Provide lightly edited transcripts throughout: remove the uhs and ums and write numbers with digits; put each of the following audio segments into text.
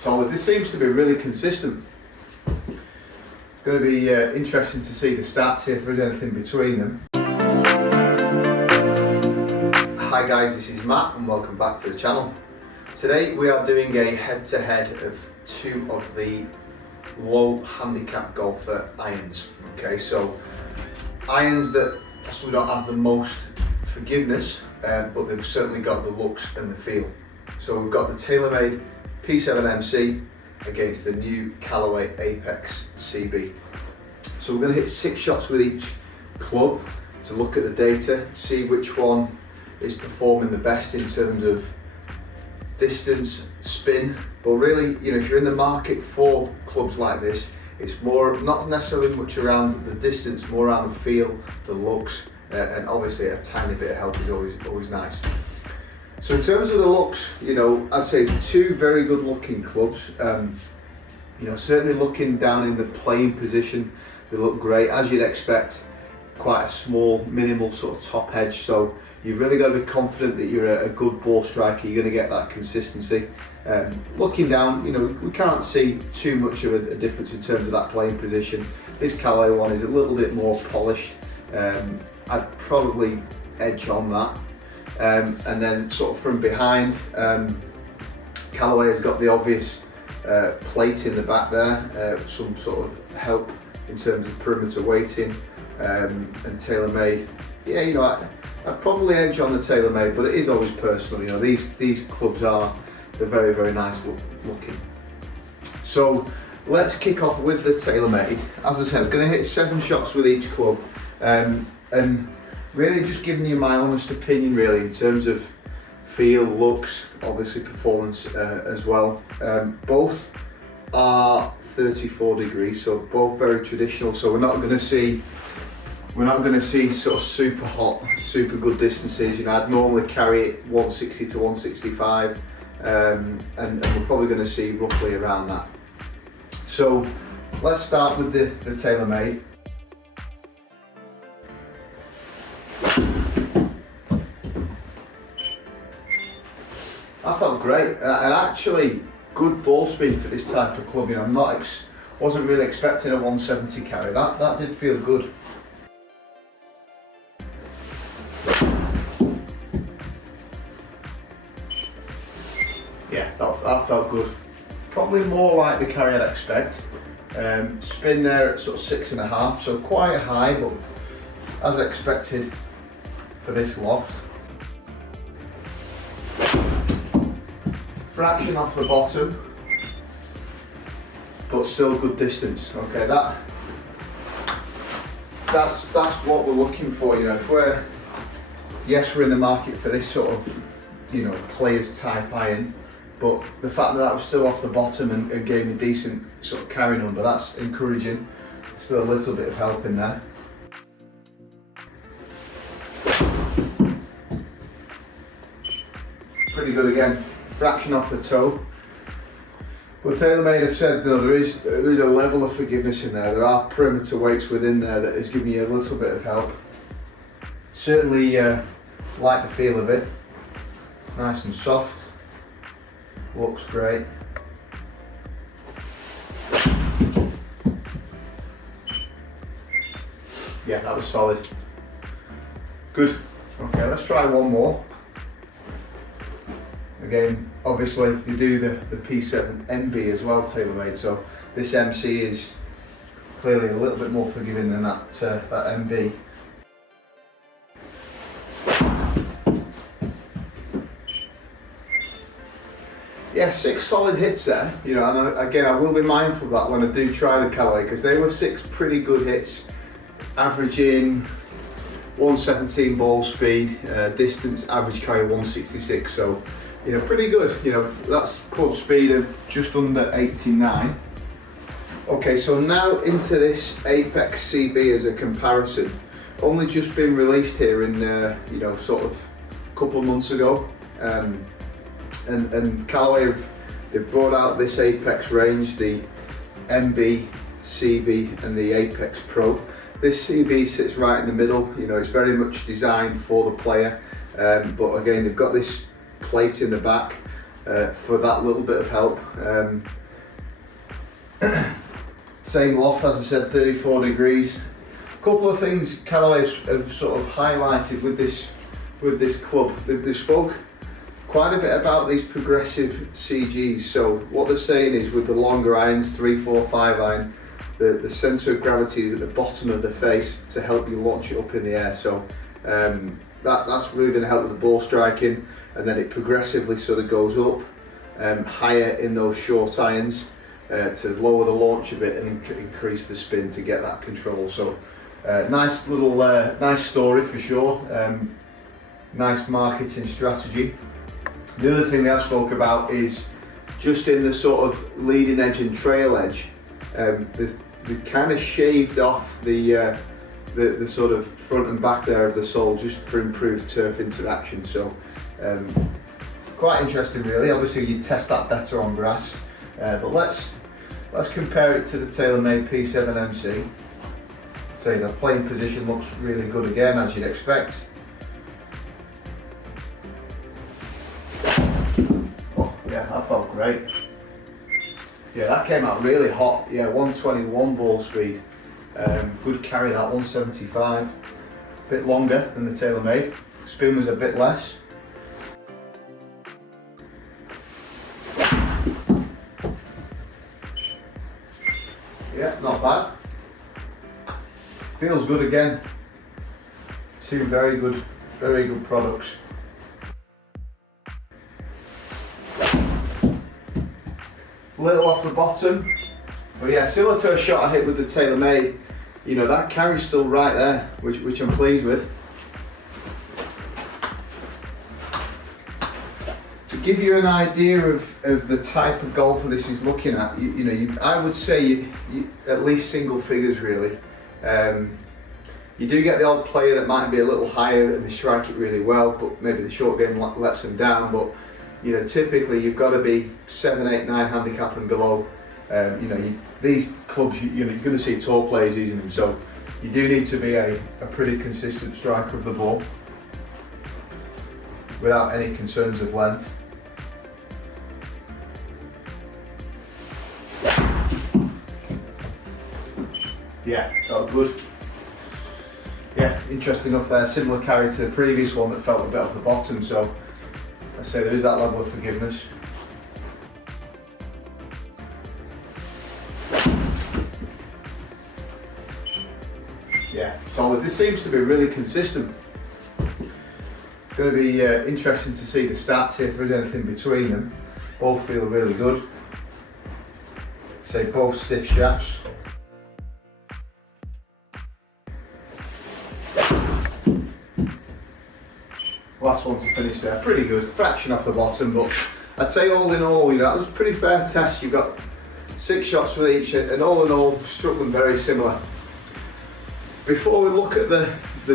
solid. This seems to be really consistent. It's going to be interesting to see the stats, see if there's anything between them. Hi guys, this is Matt and welcome back to the channel. Today we are doing a head-to-head of two of the low handicap golfer irons. Okay, so irons that possibly don't have the most forgiveness, but they've certainly got the looks and the feel. So we've got the TaylorMade P7MC against the new Callaway Apex CB. So we're going to hit 6 shots with each club to look at the data, see which one is performing the best in terms of distance, spin. But really, you know, if you're in the market for clubs like this, it's more, not necessarily much around the distance, more around the feel, the looks, and obviously a tiny bit of help is always nice. So in terms of the looks, you know, I'd say 2 very good looking clubs. You know, certainly looking down in the playing position, they look great, as you'd expect. Quite a small, minimal sort of top edge, so you've really got to be confident that you're a good ball striker. You're going to get that consistency. Looking down, you know, we can't see too much of a difference in terms of that playing position. This Callaway one is a little bit more polished. I'd probably edge on that. And then sort of from behind, Callaway has got the obvious plate in the back there, some sort of help in terms of perimeter weighting, and TaylorMade. Yeah, you know, I'd probably edge on the TaylorMade, but it is always personal. You know, these clubs they're very, very nice looking. So let's kick off with the TaylorMade. As I said, I'm going to hit 7 shots with each club, and really just giving you my honest opinion really in terms of feel, looks, obviously performance as well. Both are 34 degrees, so both very traditional. So we're not going to see sort of super hot, super good distances. You know, I'd normally carry it 160 to 165, and we're probably going to see roughly around that. So let's start with the TaylorMade. I felt great, and actually good ball speed for this type of club. You know, wasn't really expecting a 170 carry. That did feel good. Yeah, that felt good. Probably more like the carry I'd expect. Spin there at sort of 6.5, so quite high, but as expected for this loft. Fraction off the bottom, but still good distance. Okay, that's what we're looking for. You know, if we're in the market for this sort of, you know, players type iron, but the fact that was still off the bottom and gave me decent sort of carry number, that's encouraging. Still a little bit of help in there. Pretty good again. Fraction off the toe. But TaylorMade have said, no, there is a level of forgiveness in there. There are perimeter weights within there that is giving you a little bit of help. Certainly like the feel of it. Nice and soft. Looks great. Yeah, that was solid. Good. Okay, let's try one more. Again, obviously they do the P7MB as well, TaylorMade, so this MC is clearly a little bit more forgiving than that MB. Yeah, 6 solid hits there, you know, and again I will be mindful of that when I do try the Callaway, because they were 6 pretty good hits, averaging 117 ball speed, distance average carry 166, so you know, pretty good. You know, that's club speed of just under 89. Okay, so now into this Apex CB as a comparison. Only just been released here in, you know, sort of a couple of months ago. And Callaway they've brought out this Apex range, the MB, CB and the Apex Pro. This CB sits right in the middle. You know, it's very much designed for the player, but again they've got this plate in the back, for that little bit of help. Same loft, as I said, 34 degrees. A couple of things Callaway have sort of highlighted with this club. They've spoke quite a bit about these progressive CGs. So what they're saying is, with the longer irons, 3, 4, 5 iron, the centre of gravity is at the bottom of the face to help you launch it up in the air. So that's really going to help with the ball striking, and then it progressively sort of goes up higher in those short irons to lower the launch a bit and increase the spin to get that control. So nice little nice story for sure. Nice marketing strategy. The other thing they have spoke about is just in the sort of leading edge and trail edge, they kind of shaved off the sort of front and back there of the sole just for improved turf interaction. So quite interesting really. Obviously you test that better on grass, but let's compare it to the TaylorMade P7MC. So the playing position looks really good again, as you'd expect. Oh yeah, that felt great. Yeah, that came out really hot. Yeah, 121 ball speed. Good carry, that 175. A bit longer than the TaylorMade. Spin was a bit less. Yeah, not bad. Feels good again. Two very good products. Little off the bottom, but yeah, similar to a shot I hit with the TaylorMade. You know, that carry's still right there, which I'm pleased with. To give you an idea of the type of golfer this is looking at, I would say at least single figures really. You do get the odd player that might be a little higher and they strike it really well, but maybe the short game lets them down. But you know, typically you've got to be 7, 8, 9 handicap and below. These clubs, you're going to see tall players using them, so you do need to be a pretty consistent striker of the ball without any concerns of length. Yeah, felt good. Yeah, interesting enough there, similar carry to the previous one that felt a bit off the bottom, so I'd say there is that level of forgiveness. Yeah, solid. This seems to be really consistent. It's going to be interesting to see the stats, see if there's anything between them. Both feel really good. Say both stiff shafts. Last one to finish there, pretty good. Fraction off the bottom, but I'd say all in all, that was a pretty fair test. You've got 6 shots with each, and all in all, struck them very similar. Before we look at the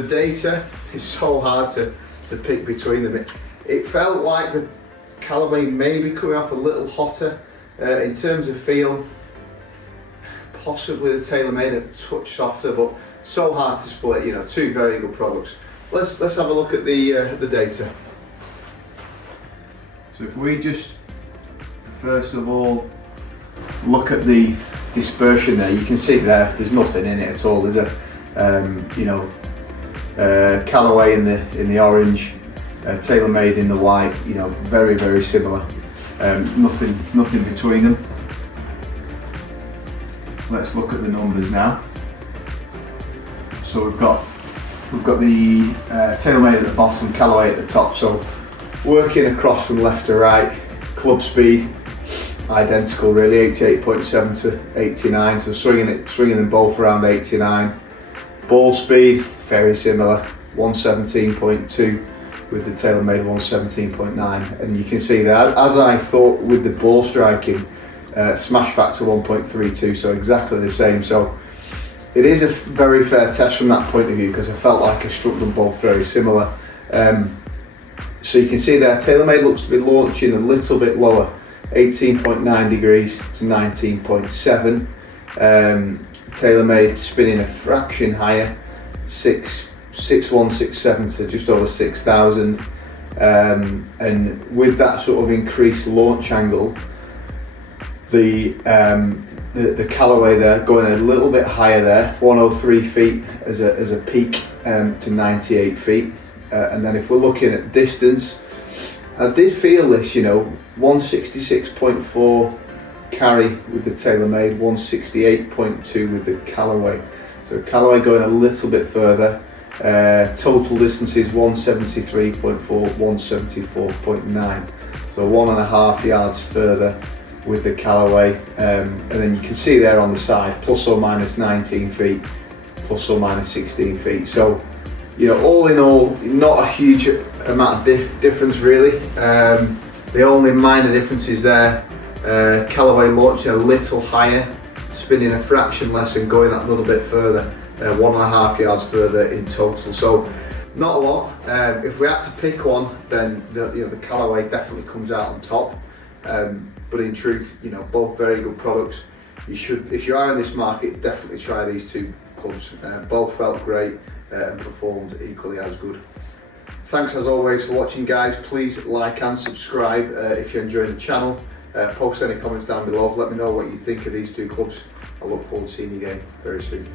data, it's so hard to pick between them. It felt like the Callaway maybe coming off a little hotter in terms of feel. Possibly the TaylorMade a touch softer, but so hard to split. Two very good products. Let's have a look at the data. So if we just first of all look at the dispersion there, you can see there's nothing in it at all. There's a Callaway in the orange, TaylorMade in the white. Very, very similar. Nothing between them. Let's look at the numbers now. So we've got the TaylorMade at the bottom, Callaway at the top. So working across from left to right, club speed identical really, 88.7 to 89. So swinging them both around 89. Ball speed very similar, 117.2 with the TaylorMade 117.9. And you can see that, as I thought with the ball striking, smash factor 1.32, so exactly the same. So it is a very fair test from that point of view, because I felt like I struck them both very similar. So you can see there, TaylorMade looks to be launching a little bit lower, 18.9 degrees to 19.7. TaylorMade spinning a fraction higher, 6,167 to just over 6,000. and with that sort of increased launch angle, the Callaway there going a little bit higher there, 103 feet as a peak to 98 feet. And then if we're looking at distance, I did feel this, 166.4 carry with the TaylorMade, 168.2 with the Callaway. So Callaway going a little bit further. Total distance is 173.4, 174.9. So 1.5 yards further with the Callaway. And then you can see there on the side, plus or minus 19 feet, plus or minus 16 feet. So, all in all, not a huge amount of difference really. The only minor difference is there, Callaway launching a little higher, spinning a fraction less and going that little bit further, 1.5 yards further in total. So not a lot. If we had to pick one, then the Callaway definitely comes out on top. But in truth, both very good products. You should, if you are in this market, definitely try these two clubs. Both felt great and performed equally as good. Thanks as always for watching, guys. Please like and subscribe if you're enjoying the channel. Post any comments down below. Let me know what you think of these two clubs. I look forward to seeing you again very soon.